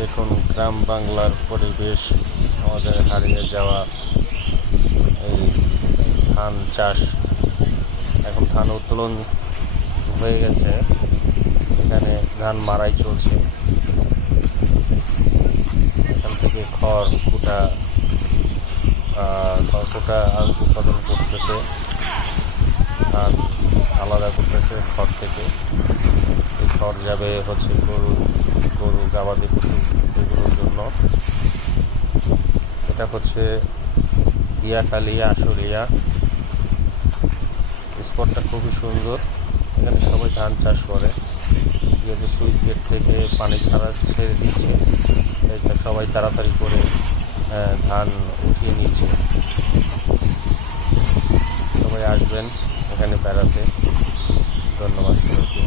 দেখুন গ্রাম বাংলার পরিবেশ, আমাদের হারিয়ে যাওয়া এই ধান চাষ। এখন ধান উত্তোলন হয়ে গেছে, এখানে ধান মাড়াই চলছে। এখান থেকে খড় কুটা উৎপাদন করতেছে, ধান আলাদা করতেছে খড় থেকে। এই খড় যাবে হচ্ছে গরু গবাদি পশু এগুলোর জন্য। এটা হচ্ছে দিয়াখালী আশুলিয়া। স্পটটা খুবই সুন্দর, এখানে সবাই ধান চাষ করে। যেহেতু সুইচ গেট থেকে পানি ছেড়ে দিচ্ছে, এটা সবাই তাড়াতাড়ি করে ধান উঠিয়ে নিচ্ছে। সবাই আসবেন এখানে বেড়াতে। ধন্যবাদ সবাইকে।